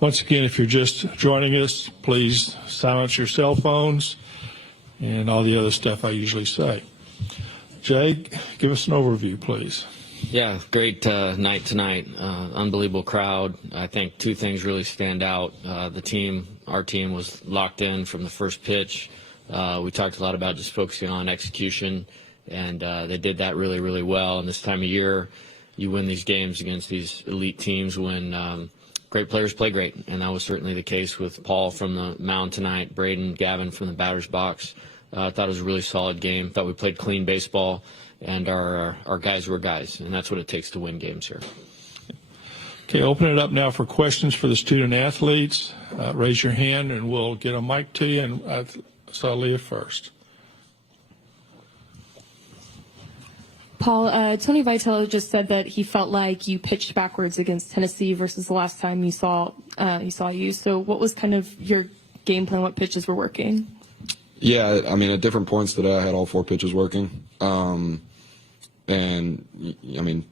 Once again, if you're just joining us, please silence your cell phones and all the other stuff I usually say. Jay, give us an overview, please. Yeah, great night tonight. Unbelievable crowd. I think two things really stand out. Our team was locked in from the first pitch. We talked a lot about just focusing on execution, and they did that really, really well. And this time of year, you win these games against these elite teams when great players play great, and that was certainly the case with Paul from the mound tonight, Braden, Gavin from the batter's box. I thought it was a really solid game. Thought we played clean baseball, and our guys were guys, and that's what it takes to win games here. Okay, open it up now for questions for the student athletes. Raise your hand, and we'll get a mic to you, and I saw Leah first. Paul, Tony Vitello just said that he felt like you pitched backwards against Tennessee versus the last time he saw you. So what was kind of your game plan? What pitches were working? Yeah, I mean, at different points today, I had all 4 pitches working. And, I mean,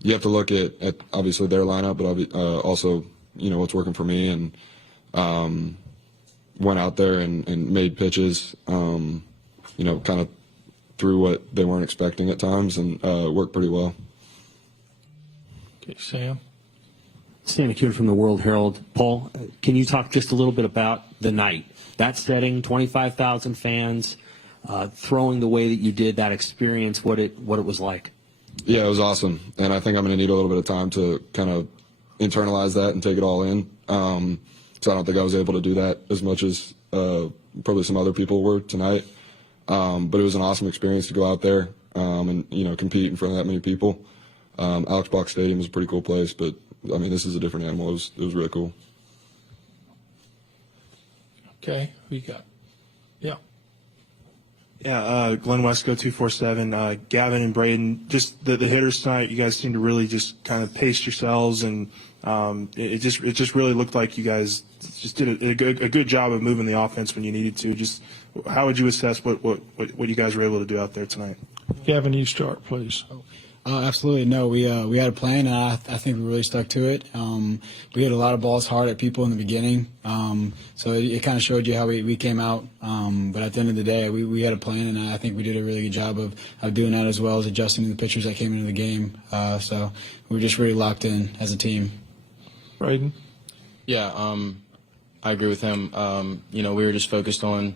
you have to look at obviously their lineup, but also, what's working for me. And went out there and made pitches, kind of through what they weren't expecting at times, and worked pretty well. Okay, Sam. Sam McCune from the World Herald. Paul, can you talk just a little bit about the night? That setting, 25,000 fans, throwing the way that you did, that experience, what it was like. Yeah, it was awesome, and I think I'm going to need a little bit of time to kind of internalize that and take it all in. So I don't think I was able to do that as much as probably some other people were tonight. But it was an awesome experience to go out there and compete in front of that many people. Alex Box Stadium is a pretty cool place, but I mean, this is a different animal. It was really cool. Okay, who you got? Yeah. Yeah, Glenn Wesco, 247. Gavin and Braden, just the hitters tonight, you guys seem to really just kind of pace yourselves, and it just really looked like you guys just did a good job of moving the offense when you needed to. Just how would you assess what you guys were able to do out there tonight? Gavin, you start, please. Absolutely. No, we had a plan, and I think we really stuck to it. We hit a lot of balls hard at people in the beginning, so it kind of showed you how we came out. But at the end of the day, we had a plan, and I think we did a really good job of doing that, as well as adjusting to the pitchers that came into the game. So we were just really locked in as a team. Braden? Yeah, I agree with him. We were just focused on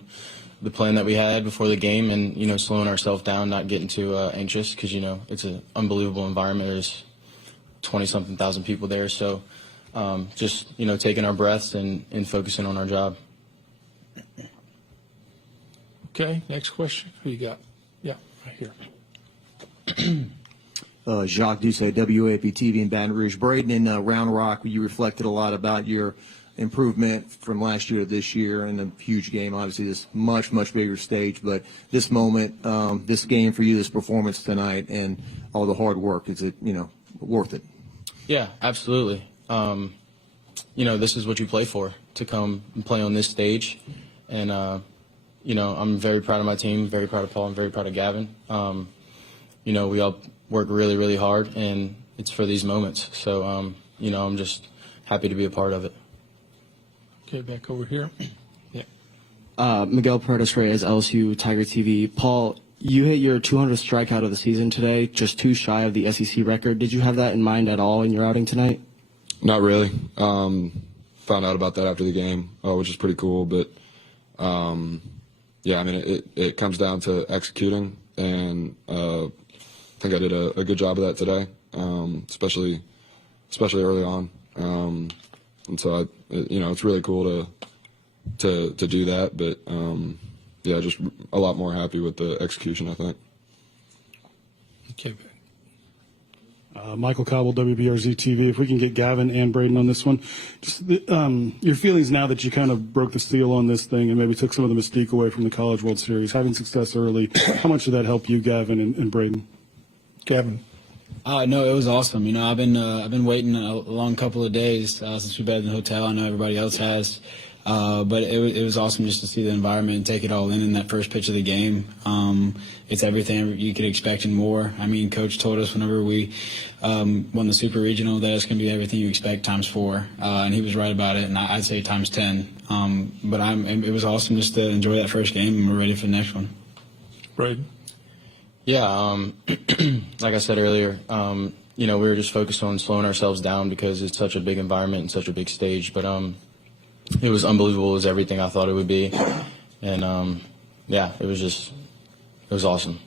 the plan that we had before the game, and slowing ourselves down, not getting too anxious, because it's an unbelievable environment. There's 20-something thousand people there, so just taking our breaths and focusing on our job. Okay, next question. Who you got? Yeah, right here. Jacques Doucet, WAP-TV in Baton Rouge. Braden, in Round Rock, you reflected a lot about your improvement from last year to this year, in a huge game, obviously this much bigger stage, but this moment, this game for you, this performance tonight, and all the hard work, is it worth it? Yeah, absolutely. This is what you play for, to come and play on this stage, and I'm very proud of my team, very proud of Paul, and very proud of Gavin. We all work really hard, and it's for these moments, so I'm just happy to be a part of it. Okay, back over here. Yeah. Miguel Paredes Reyes, LSU Tiger TV. Paul, you hit your 200th strikeout of the season today, just 2 shy of the SEC record. Did you have that in mind at all in your outing tonight? Not really. Found out about that after the game, which is pretty cool. But yeah, I mean, it comes down to executing, and I think I did a good job of that today, especially early on. And so it's really cool to do that, but yeah, just a lot more happy with the execution, I think. Okay. Michael Cobble, WBRZ TV. If we can get Gavin and Braden on this one, just your feelings now that you kind of broke the seal on this thing and maybe took some of the mystique away from the College World Series, having success early. How much did that help you, Gavin and Braden? Gavin. No, it was awesome. I've been waiting a long couple of days since we've been in the hotel. I know everybody else has. But it was awesome just to see the environment and take it all in that first pitch of the game. It's everything you could expect and more. I mean, Coach told us whenever we won the Super Regional that it's going to be everything you expect times 4, and he was right about it. And I'd say times 10. But it was awesome just to enjoy that first game, and we're ready for the next one. Braden? Yeah, like I said earlier, we were just focused on slowing ourselves down because it's such a big environment and such a big stage. But it was unbelievable. It was everything I thought it would be. And, it was awesome.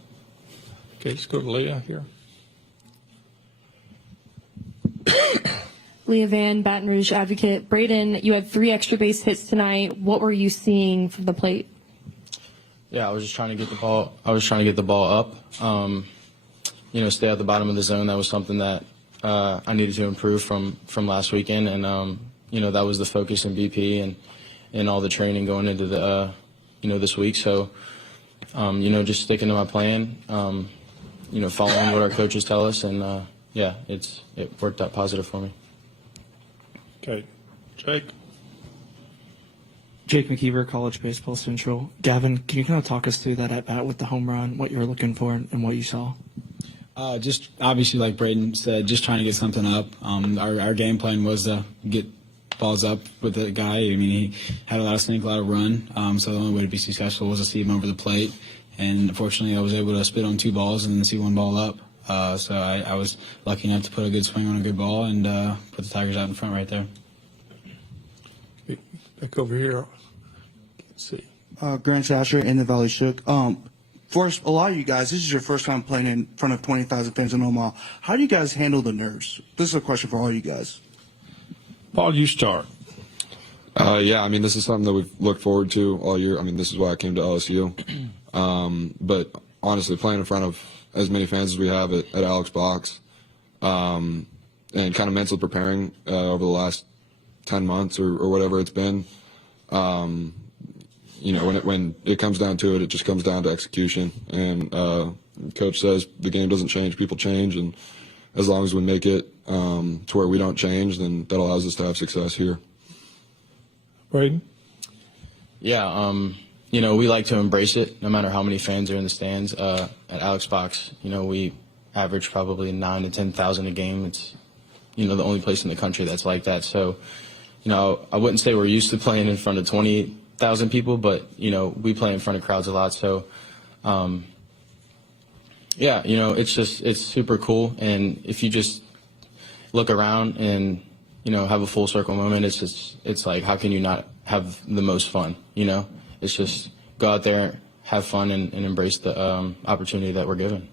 Okay, let's go to Leah here. Leah Van, Baton Rouge Advocate. Braden, you had 3 extra base hits tonight. What were you seeing from the plate? Yeah, I was just trying to get the ball. I was trying to get the ball up. Stay at the bottom of the zone. That was something that I needed to improve from last weekend, and that was the focus in BP and all the training going into the this week. So just sticking to my plan. Following what our coaches tell us, and it worked out positive for me. Okay, Jake? Jake McKeever, College Baseball Central. Gavin, can you kind of talk us through that at bat with the home run, what you were looking for and what you saw? Just obviously, like Braden said, just trying to get something up. Our game plan was to get balls up with the guy. I mean, he had a lot of sink, a lot of run. So the only way to be successful was to see him over the plate. And fortunately, I was able to spit on 2 balls and then see 1 ball up. So I was lucky enough to put a good swing on a good ball and put the Tigers out in front right there. Back over here. Let's see. Grant Sasher in the Valley Shook. For a lot of you guys, this is your first time playing in front of 20,000 fans in Omaha. How do you guys handle the nerves? This is a question for all you guys. Paul, you start. This is something that we've looked forward to all year. I mean, this is why I came to LSU. But honestly, playing in front of as many fans as we have at Alex Box, and kind of mentally preparing over the last 10 months or whatever it's been, when it comes down to it, it just comes down to execution. And Coach says the game doesn't change, people change, and as long as we make it to where we don't change, then that allows us to have success here. Braden? Yeah, we like to embrace it, no matter how many fans are in the stands. At Alex Box, we average probably 9,000 to 10,000 a game. It's, the only place in the country that's like that. So, I wouldn't say we're used to playing in front of 20,000 people, but, we play in front of crowds a lot. So, it's super cool. And if you just look around and, have a full circle moment, it's like, how can you not have the most fun? It's just go out there, have fun, and embrace the opportunity that we're given.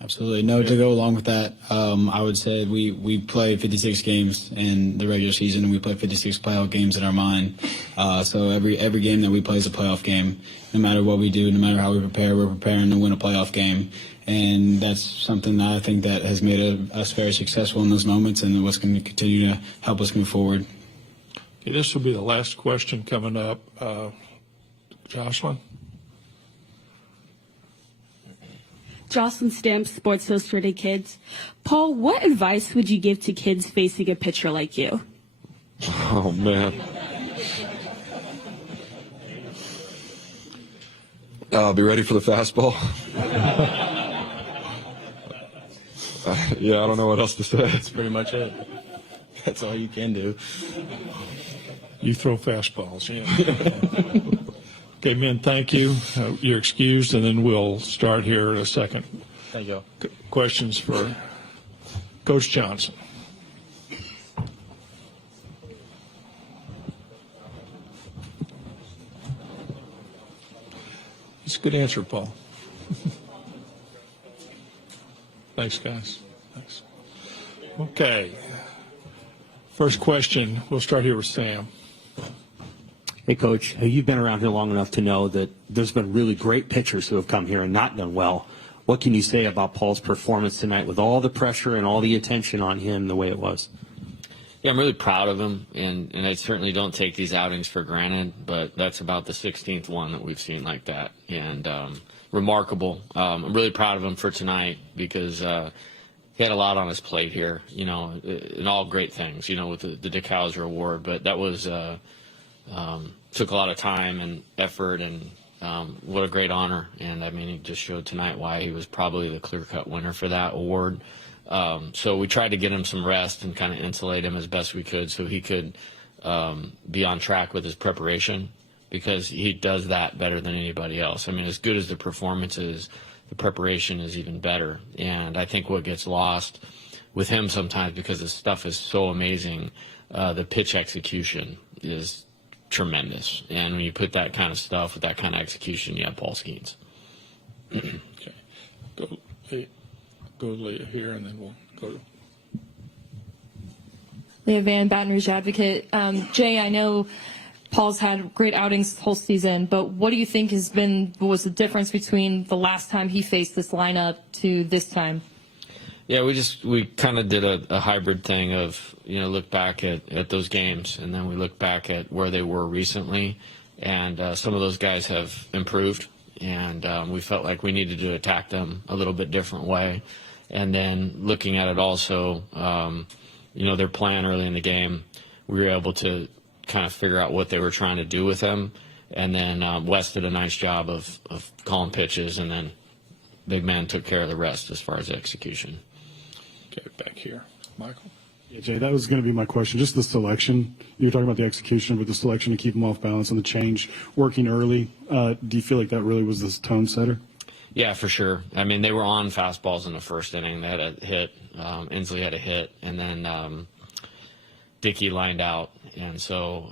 Absolutely. No, to go along with that, I would say we play 56 games in the regular season, and we play 56 playoff games in our mind. So every game that we play is a playoff game. No matter what we do, no matter how we prepare, we're preparing to win a playoff game. And that's something that I think that has made us very successful in those moments, and what's going to continue to help us move forward. Okay, this will be the last question coming up. Jocelyn? Jocelyn Stamp, Sports Illustrated Kids. Paul, what advice would you give to kids facing a pitcher like you? Oh, man. Be ready for the fastball. I don't know what else to say. That's pretty much it. That's all you can do. You throw fastballs, yeah. Okay, men, thank you. You're excused, and then we'll start here in a second. Thank you. Questions for Coach Johnson. It's a good answer, Paul. Thanks, guys. Thanks. Okay. First question, we'll start here with Sam. Hey, Coach, you've been around here long enough to know that there's been really great pitchers who have come here and not done well. What can you say about Paul's performance tonight with all the pressure and all the attention on him the way it was? Yeah, I'm really proud of him, and I certainly don't take these outings for granted, but that's about the 16th one that we've seen like that, and remarkable. I'm really proud of him for tonight because he had a lot on his plate here, and all great things, with the Dick Hauser Award. But that was took a lot of time and effort, and what a great honor. And I mean, he just showed tonight why he was probably the clear-cut winner for that award. So we tried to get him some rest and kind of insulate him as best we could so he could be on track with his preparation, because he does that better than anybody else. I mean, as good as the performance is, the preparation is even better. And I think what gets lost with him sometimes, because his stuff is so amazing, the pitch execution is tremendous. And when you put that kind of stuff with that kind of execution, you have Paul Skeens. Okay. Go Leah here, and then we'll go to Leah Van, Baton Rouge Advocate. Jay, I know Paul's had great outings this whole season, but what do you think was the difference between the last time he faced this lineup to this time? Yeah, we kind of did a hybrid thing of, look back at those games, and then we look back at where they were recently, and some of those guys have improved, and we felt like we needed to attack them a little bit different way. And then looking at it also, their plan early in the game, we were able to kind of figure out what they were trying to do with them. And then Wes did a nice job of calling pitches, and then Big Man took care of the rest as far as execution. Okay, back here. Michael? Yeah, Jay, that was going to be my question. Just the selection. You were talking about the execution, but the selection to keep them off balance and the change working early. Do you feel like that really was the tone setter? Yeah, for sure. I mean, they were on fastballs in the first inning. They had a hit. Inslee had a hit, and then Dickey lined out, and so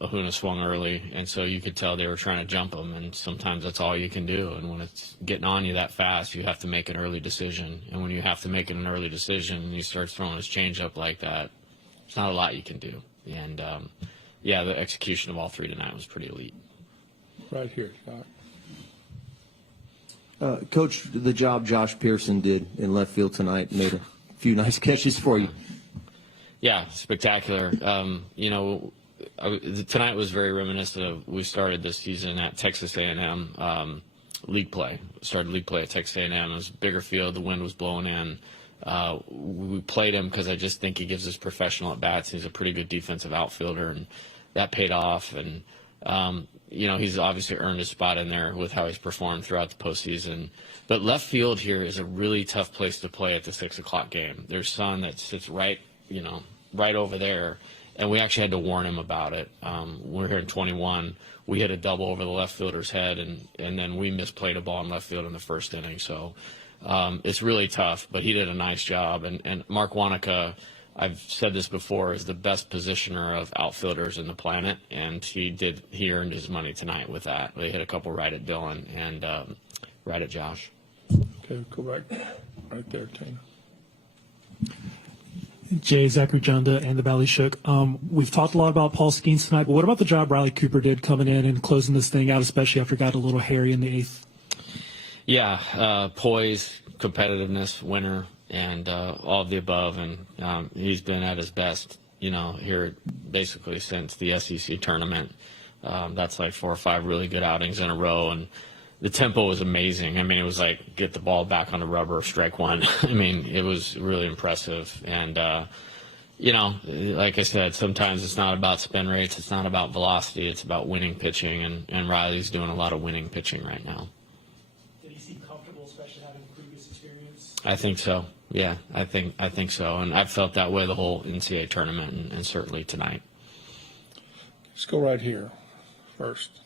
Ahuna swung early, and so you could tell they were trying to jump him, and sometimes that's all you can do. And when it's getting on you that fast, you have to make an early decision. And when you have to make an early decision and he starts throwing his changeup like that, there's not a lot you can do. And, the execution of all three tonight was pretty elite. Right here, Scott. Coach, the job Josh Pearson did in left field tonight made a few nice catches for you. Yeah, spectacular. Tonight was very reminiscent of, we started this season at Texas A&M league play. Started league play at Texas A&M. It was a bigger field. The wind was blowing in. We played him because I just think he gives us professional at-bats. He's a pretty good defensive outfielder, and that paid off. And he's obviously earned his spot in there with how he's performed throughout the postseason. But left field here is a really tough place to play at the 6 o'clock game. There's sun that sits right over there, and we actually had to warn him about it. We're here in 21. We hit a double over the left fielder's head, and then we misplayed a ball in left field in the first inning. So it's really tough, but he did a nice job. And Mark Wanaka, I've said this before, is the best positioner of outfielders in the planet, and he earned his money tonight with that. They hit a couple right at Dylan and right at Josh. Okay, go right there, Tina. Jay, Zachary Junda, and the Valley Shook. We've talked a lot about Paul Skeens tonight, but what about the job Riley Cooper did coming in and closing this thing out, especially after it got a little hairy in the 8th? Yeah, poise, competitiveness, winner, and all of the above. And he's been at his best, here basically since the SEC tournament. That's like 4 or 5 really good outings in a row, and the tempo was amazing. I mean, it was like get the ball back on the rubber, strike one. I mean, it was really impressive. And, like I said, sometimes it's not about spin rates. It's not about velocity. It's about winning pitching. And Riley's doing a lot of winning pitching right now. Did he seem comfortable, especially having previous experience? I think so. Yeah, I think so. And I've felt that way the whole NCAA tournament and certainly tonight. Let's go right here first.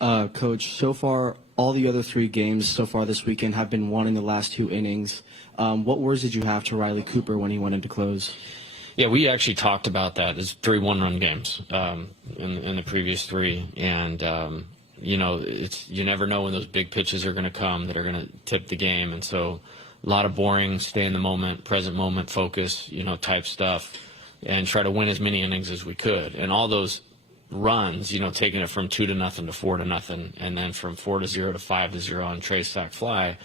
Coach, so far, all the other 3 games so far this weekend have been won in the last 2 innings. What words did you have to Riley Cooper when he went into close? Yeah, we actually talked about that. It's 3 one-run games in the previous 3. And, you never know when those big pitches are going to come that are going to tip the game. And so a lot of boring, stay in the moment, present moment focus, type stuff, and try to win as many innings as we could. And all those runs, taking it from 2-0 to 4-0, and then from 4-0 to 5-0 on Trey's sac fly,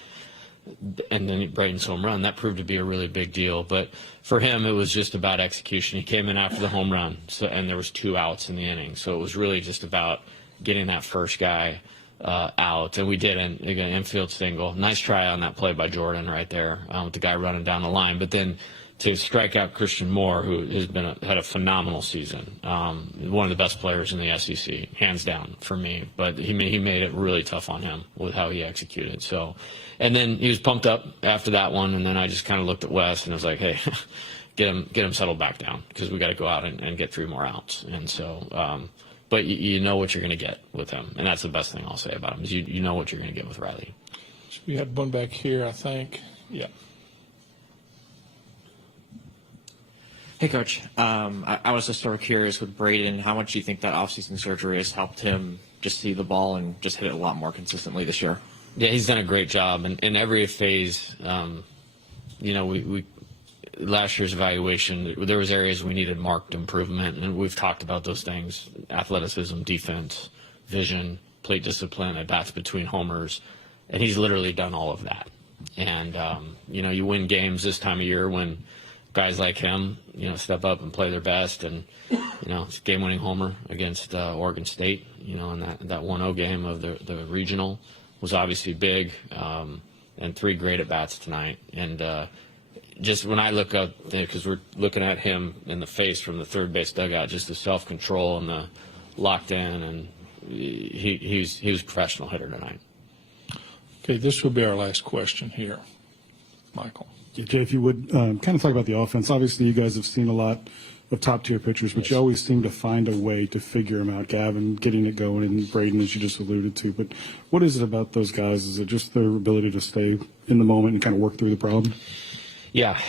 and then Braden's home run. That proved to be a really big deal. But for him, it was just about execution. He came in after the home run, and there was 2 outs in the inning. So it was really just about getting that first guy out, and we didn't. Again, infield single. Nice try on that play by Jordan right there with the guy running down the line. But then to strike out Christian Moore, who has had a phenomenal season, one of the best players in the SEC, hands down for me. But he made it really tough on him with how he executed. So, and then he was pumped up after that one, and then I just kind of looked at Wes and I was like, hey, get him settled back down because we got to go out and get 3 more outs. And so. But you know what you're going to get with him, and that's the best thing I'll say about him is you know what you're going to get with Riley. So we had one back here, I think. Yeah. Hey, Coach. I was just sort of curious with Braden, how much do you think that offseason surgery has helped him just see the ball and just hit it a lot more consistently this year? Yeah, he's done a great job, and in every phase, we last year's evaluation, there was areas we needed marked improvement, and we've talked about those things: athleticism, defense, vision, plate discipline, at-bats between homers, and he's literally done all of that. And, you win games this time of year when guys like him, step up and play their best, and, game-winning homer against Oregon State, in that 1-0 game of the regional was obviously big, and 3 great at-bats tonight. And, just when I look up there, because we're looking at him in the face from the third base dugout, just the self-control and the locked in, and he was a professional hitter tonight. Okay, this will be our last question here. Michael. Yeah, Jay, if you would kind of talk about the offense. Obviously, you guys have seen a lot of top-tier pitchers, but you always seem to find a way to figure them out. Gavin getting it going, and Braden, as you just alluded to. But what is it about those guys? Is it just their ability to stay in the moment and kind of work through the problem? Yeah,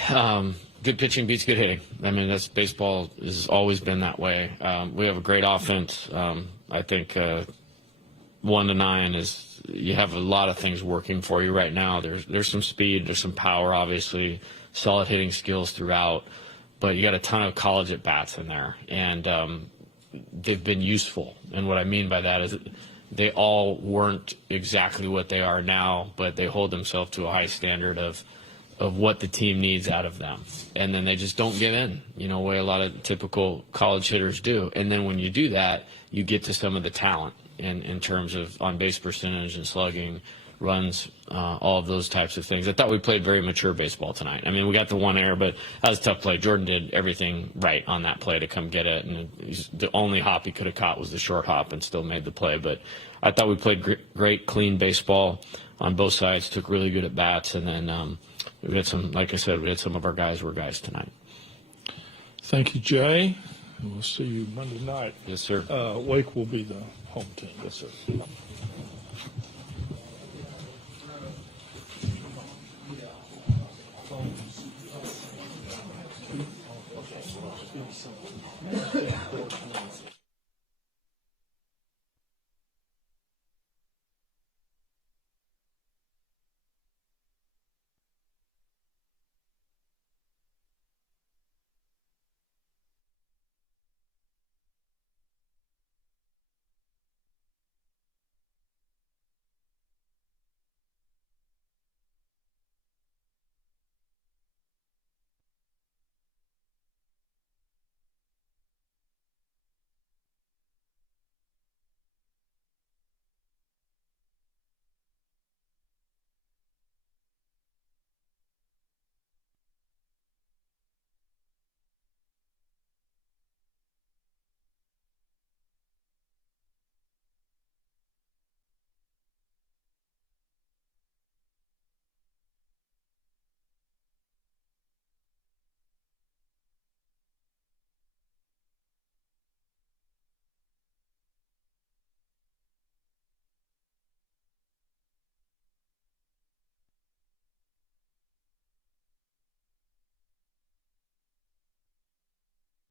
good pitching beats good hitting. I mean, that's baseball has always been that way. We have a great offense. I think 1 to 9 is you have a lot of things working for you right now. There's some speed, there's some power, obviously, solid hitting skills throughout, but you got a ton of college at bats in there, and they've been useful. And what I mean by that is they all weren't exactly what they are now, but they hold themselves to a high standard of what the team needs out of them. And then they just don't give in, the way a lot of typical college hitters do. And then when you do that, you get to some of the talent in terms of on-base percentage and slugging, runs, all of those types of things. I thought we played very mature baseball tonight. I mean, we got the 1 error, but that was a tough play. Jordan did everything right on that play to come get it, and the only hop he could have caught was the short hop and still made the play. But I thought we played great, clean baseball on both sides, took really good at-bats, and then we had some, like I said, we had some of our guys were guys tonight. Thank you, Jay. We'll see you Monday night. Yes, sir. Wake will be the home team. Yes, sir.